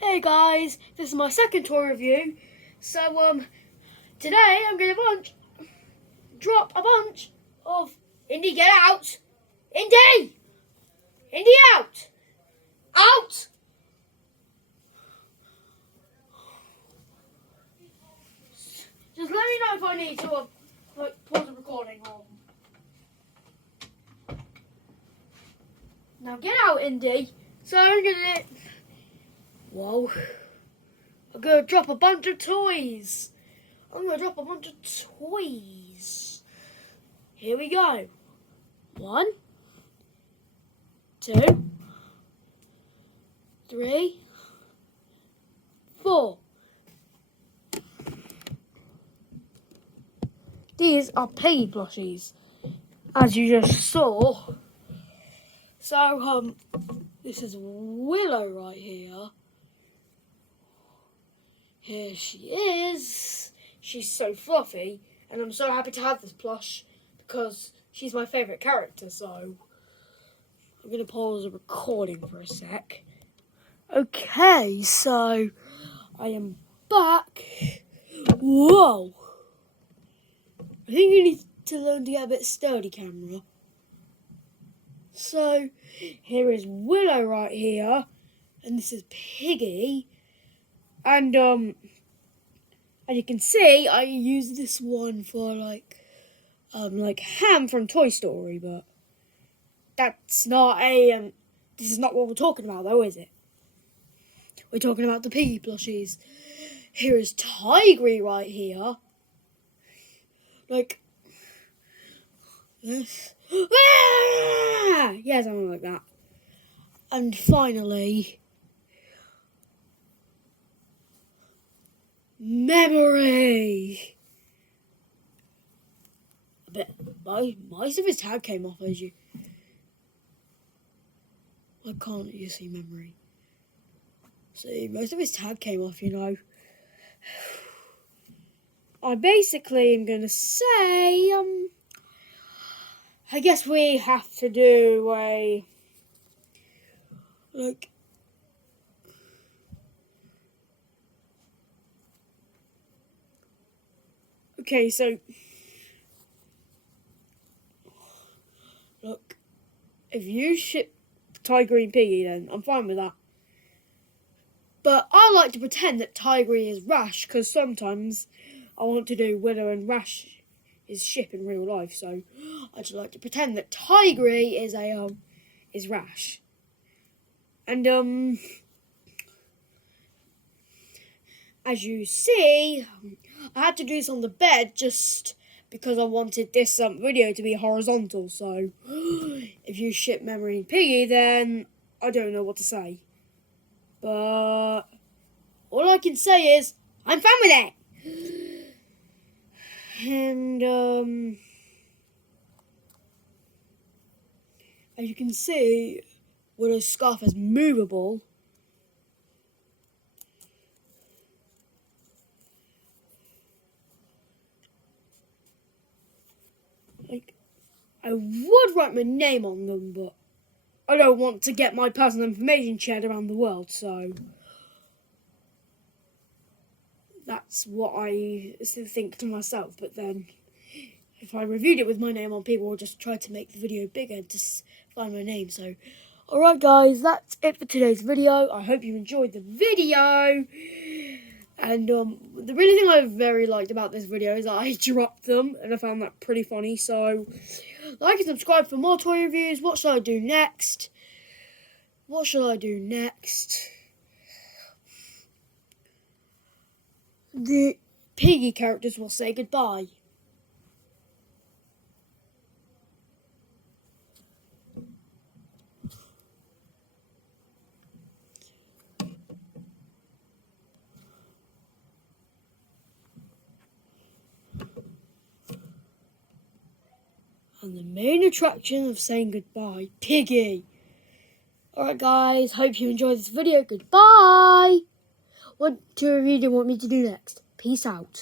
Hey guys, this is my second toy review. So today I'm gonna drop a bunch of Indy, get out! Indy! Indy, out! Out! Just let me know if I need to pause the recording or... Now get out, Indy. So I'm gonna... Whoa. I'm gonna drop a bunch of toys. Here we go. 1, 2, 3, 4. These are Piggy Plushies, as you just saw. So, this is Willow right here. Here she is. She's so fluffy, and I'm so happy to have this plush because she's my favourite character, so I'm going to pause the recording for a sec. Okay, so I am back. Whoa! I think you need to learn to get a bit sturdy, camera. So, here is Willow right here, and this is Piggy. And, as you can see, I use this one for, like Ham from Toy Story, but that's not this is not what we're talking about, though, is it? We're talking about the Piggy Plushies. Here is Tigry right here. Like this. Ah! Yeah, something like that. And finally, Memory. I bet most of his tag came off as you. Why can't you see Memory? See, most of his tag came off, you know. I basically am going to say, I guess we have to do a, okay, so, look, if you ship Tigry and Piggy, then I'm fine with that. But I like to pretend that Tigry is Rash, because sometimes I want to do Willow and Rash is ship in real life, so I just like to pretend that Tigry is Rash. And as you see, I had to do this on the bed just because I wanted this video to be horizontal. So if you ship Memory and Piggy, then I don't know what to say. But all I can say is I'm fine with it. And as you can see, Willow's scarf is movable. Like, I would write my name on them, but I don't want to get my personal information shared around the world, so that's what I think to myself. But then, if I reviewed it with my name on, people will just try to make the video bigger to find my name. So, alright guys, that's it for today's video. I hope you enjoyed the video. And the really thing I very liked about this video is that I dropped them, and I found that pretty funny. So, like and subscribe for more toy reviews. What shall I do next? The Piggy characters will say goodbye. And the main attraction of saying goodbye, Piggy. Alright guys, hope you enjoyed this video. Goodbye. What toy review do you want me to do next? Peace out.